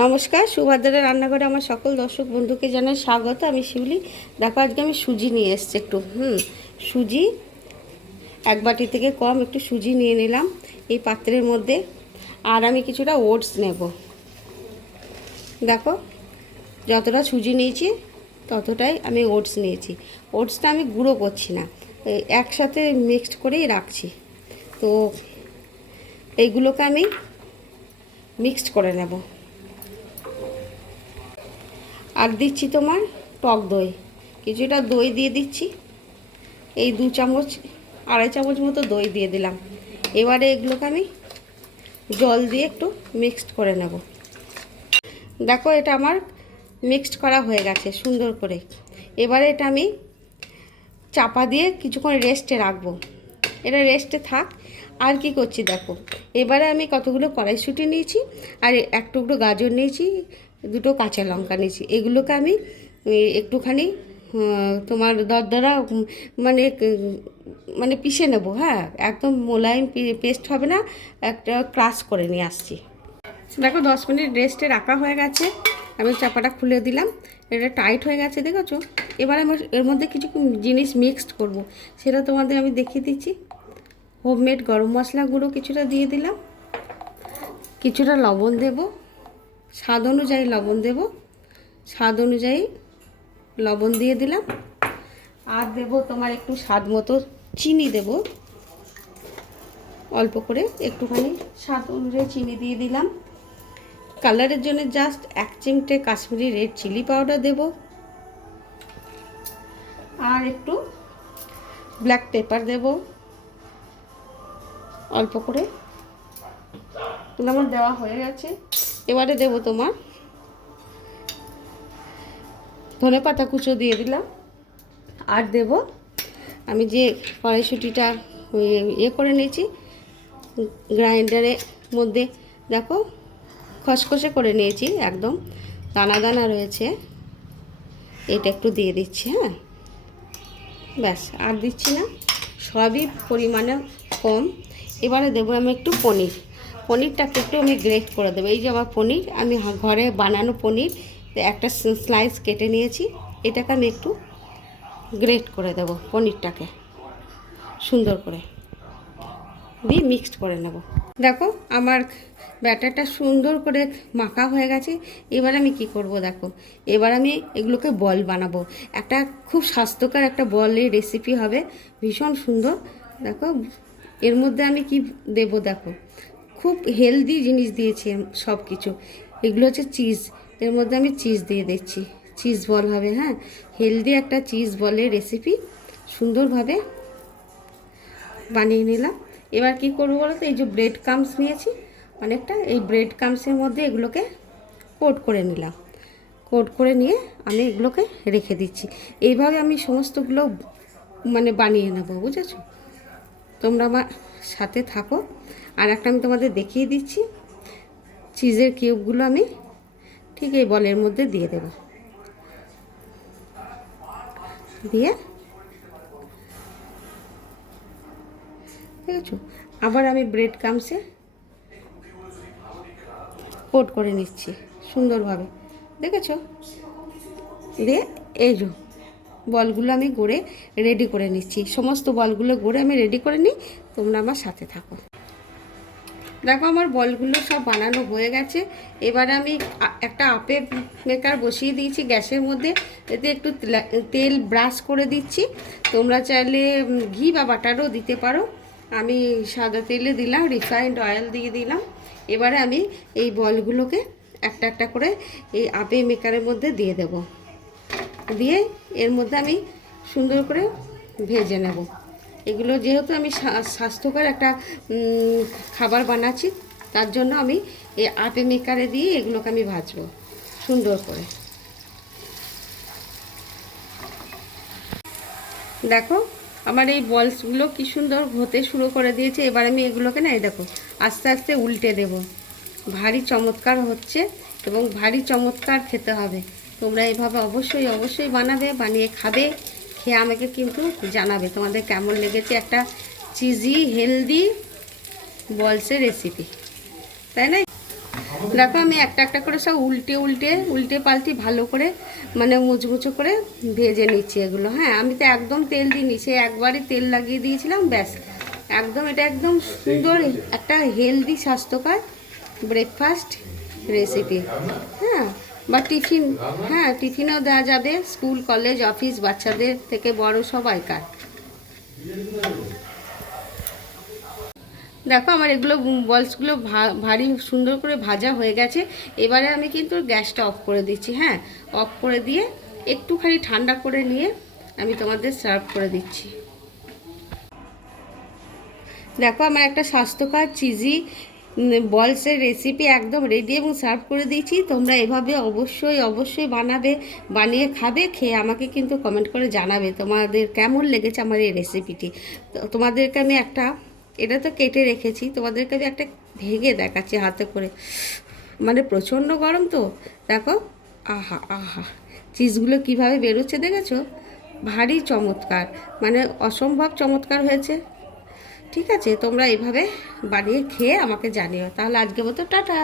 নমস্কার, সুভদ্রা রান্নাঘরে আমার সকল দর্শক বন্ধুকে জানাই স্বাগত। আমি শিউলি। দেখো, আজকে আমি সুজি নিয়ে এসেছি একটু সুজি এক বাটি থেকে কম একটু সুজি নিয়ে নিলাম এই পাত্রের মধ্যে। আর আমি কিছুটা ওটস নেব। দেখো, যতটা সুজি নিয়েছি ততটাই আমি ওটস নিয়েছি। ওটসটা আমি গুঁড়ো করছি না, একসাথে মিক্সড করেই রাখছি। তো এইগুলোকে আমি মিক্সড করে নেব। আর দিচ্ছি তোমার টক দই, কিছুটা দই দিয়ে দিচ্ছি। এই 2 চামচ, আড়াই চামচ মতো দই দিয়ে দিলাম। এবারে এগুলোকে আমি জল দিয়ে একটু মিক্সড করে নেব। দেখো, এটা আমার মিক্সড করা হয়ে গেছে সুন্দর করে। এবারে এটা আমি চাপা দিয়ে কিছুক্ষণ রেস্টে রাখবো। এটা রেস্টে থাক। আর কি করছি দেখো, এবারে আমি কতগুলো কড়াইশুঁটি নিয়েছি, আর এক টুকরো গাজর নিয়েছি, 2টো কাঁচা লঙ্কা নিয়েছি। এগুলোকে আমি একটুখানি তোমার দরদরা মানে মানে পিষে নেব। হ্যাঁ, একদম মোলায়েম পেস্ট হবে না, একটা ক্রাশ করে নিয়ে আসছি। দেখো, 10 মিনিট রেস্টে রাখা হয়ে গেছে। আমি চাপাটা খুলে দিলাম। এটা টাইট হয়ে গেছে, দেখেছো? এবার আমি এর মধ্যে কিছু জিনিস মিক্সড করব, সেটা তোমাদের আমি দেখিয়ে দিচ্ছি। হোমমেড গরম মশলা গুঁড়ো কিছুটা দিয়ে দিলাম, কিছুটা লবণ দেব, স্বাদ অনুযায়ী লবণ দেব, স্বাদ অনুযায়ী লবণ দিয়ে দিলাম। আর দেব তোমার একটু স্বাদ মতো চিনি দেব, অল্প করে একটুখানি স্বাদ অনুযায়ী চিনি দিয়ে দিলাম। কালারের জন্য জাস্ট 1 চিমটে কাশ্মীরি রেড চিলি পাউডার দেব, আর একটু ব্ল্যাক পেপার দেব অল্প করে। আমার দেওয়া হয়ে গেছে। এবারে দেব তোমার ধনেপাতা কুচো দিয়ে দিলাম। আর দেব আমি যে কড়াইশুঁটিটা করে নিয়েছি গ্রাইন্ডারের মধ্যে, দেখো খসখসে করে নিয়েছি, একদম দানা দানা রয়েছে। এটা একটু দিয়ে দিচ্ছি। হ্যাঁ, ব্যাস, আর দিচ্ছি না, সবই পরিমাণে কম। এবারে দেবো আমি একটু পনির। পনিরটাকে একটু আমি গ্রেট করে দেবো। এই যে আমার পনির, আমি ঘরে বানানো পনির একটা স্লাইস কেটে নিয়েছি। এটাকে আমি একটু গ্রেট করে দেবো, পনিরটাকে সুন্দর করে দিয়ে মিক্সড করে নেব। দেখো, আমার ব্যাটারটা সুন্দর করে মাখা হয়ে গেছে। এবার আমি কি করব দেখো, এবার আমি এগুলোকে বল বানাবো। একটা খুব স্বাস্থ্যকর একটা বলের রেসিপি হবে, ভীষণ সুন্দর। দেখো, এর মধ্যে আমি কি দেব দেখো, খুব হেলদি জিনিস দিয়েছি সব কিছু। এগুলো হচ্ছে চিজ, এর মধ্যে আমি চিজ দিয়ে দিচ্ছি। চিজ বল হবে। হ্যাঁ, হেলদি একটা চিজ বলের রেসিপি সুন্দরভাবে বানিয়ে নিলাম। এবার কি করবো বলো তো, এই যে ব্রেড ক্রাম্বস নিয়েছি অনেকটা, এই ব্রেড ক্রাম্বসের মধ্যে এগুলোকে কোট করে নিলাম। কোট করে নিয়ে আমি এগুলোকে রেখে দিচ্ছি। এইভাবে আমি সমস্তগুলো মানে বানিয়ে নেবো, বুঝেছো? তোমরা আমার সাথে থাকো। আর একটা আমি তোমাদের দেখিয়ে দিচ্ছি, চিজের কিউবগুলো আমি ঠিক এই বলের মধ্যে দিয়ে দেব, দিয়ে দেখেছো, আবার আমি ব্রেড ক্রাম্বসে কোট করে নিচ্ছি সুন্দরভাবে, দেখেছো? দিয়ে এই যে বলগুলো আমি গড়ে রেডি করে নিচ্ছি। সমস্ত বলগুলো গড়ে আমি রেডি করে নিই, তোমরা আমার সাথে থাকো। দেখো, আমার বলগুলো সব বানানো হয়ে গেছে। এবারে আমি একটা আপে মেকার বসিয়ে দিয়েছি গ্যাসের মধ্যে, এতে একটু তেল ব্রাশ করে দিচ্ছি। তোমরা চাইলে ঘি বা বাটারও দিতে পারো। আমি সাদা তেলে দিলাম, রিফাইন্ড অয়েল দিয়ে দিলাম। এবারে আমি এই বলগুলোকে একটা একটা করে এই আপে মেকারের মধ্যে দিয়ে দেব, দিয়ে এর মধ্যে আমি সুন্দর করে ভেজে নেব। এগুলো যেহেতু আমি স্বাস্থ্যকর একটা খাবার বানাচ্ছি, তার জন্য আমি এই আপে মেকারে দিয়ে এগুলোকে আমি ভাজবো সুন্দর করে। দেখো, আমার এই বলসগুলো কি সুন্দর হতে শুরু করে দিয়েছে। এবার আমি এগুলোকে না, এই দেখো, আস্তে আস্তে উল্টে দেব। ভারী চমৎকার হচ্ছে এবং ভারী চমৎকার খেতে হবে। তোমরা এইভাবে অবশ্যই অবশ্যই বানাবে, বানিয়ে খাবে, খেয়ে আমাকে কিন্তু জানাবে তোমাদের কেমন লেগেছে। একটা চিজি হেলদি বলসের রেসিপি, তাই না? দেখো আমি একটা একটা করে সব উল্টে উল্টে উল্টে পাল্টি ভালো করে মানে মুচমুচো করে ভেজে নিচ্ছি এগুলো। হ্যাঁ, আমি তো একদম তেল দিইনি, সে একবারই তেল লাগিয়ে দিয়েছিলাম, ব্যাস। একদম এটা একদম সুন্দর একটা হেলদি স্বাস্থ্যকর ব্রেকফাস্ট রেসিপি। হ্যাঁ, বা টিফিন, হ্যাঁ টিফিনেও দেওয়া যাবে, স্কুল কলেজ অফিস বাচ্চাদের থেকে বড় সবাইকার। দেখো আমার এগুলো বলসগুলো ভারী সুন্দর করে ভাজা হয়ে গেছে। এবারে আমি কিন্তু গ্যাসটা অফ করে দিচ্ছি। হ্যাঁ, অফ করে দিয়ে একটুখানি ঠান্ডা করে নিয়ে আমি তোমাদের সার্ভ করে দিচ্ছি। দেখো আমার একটা স্বাস্থ্যকর চিজি বলসের রেসিপি একদম রেডি এবং সার্ভ করে দিয়েছি। তোমরা এভাবে অবশ্যই অবশ্যই বানাবে, বানিয়ে খাবে, খেয়ে আমাকে কিন্তু কমেন্ট করে জানাবে তোমাদের কেমন লেগেছে আমার এই রেসিপিটি। তো তোমাদেরকে আমি একটা, এটা তো কেটে রেখেছি, তোমাদেরকে আমি একটা ভেঙে দেখাচ্ছি হাতে করে, মানে প্রচণ্ড গরম তো। দেখো, আহা আহা, চিজগুলো কিভাবে বেরোচ্ছে দেখেছো? ভারী চমৎকার, মানে অসম্ভব চমৎকার হয়েছে। ঠিক আছে, তোমরা এভাবে বানিয়ে খেয়ে আমাকে জানিও। তাহলে আজকে মতো টাটা।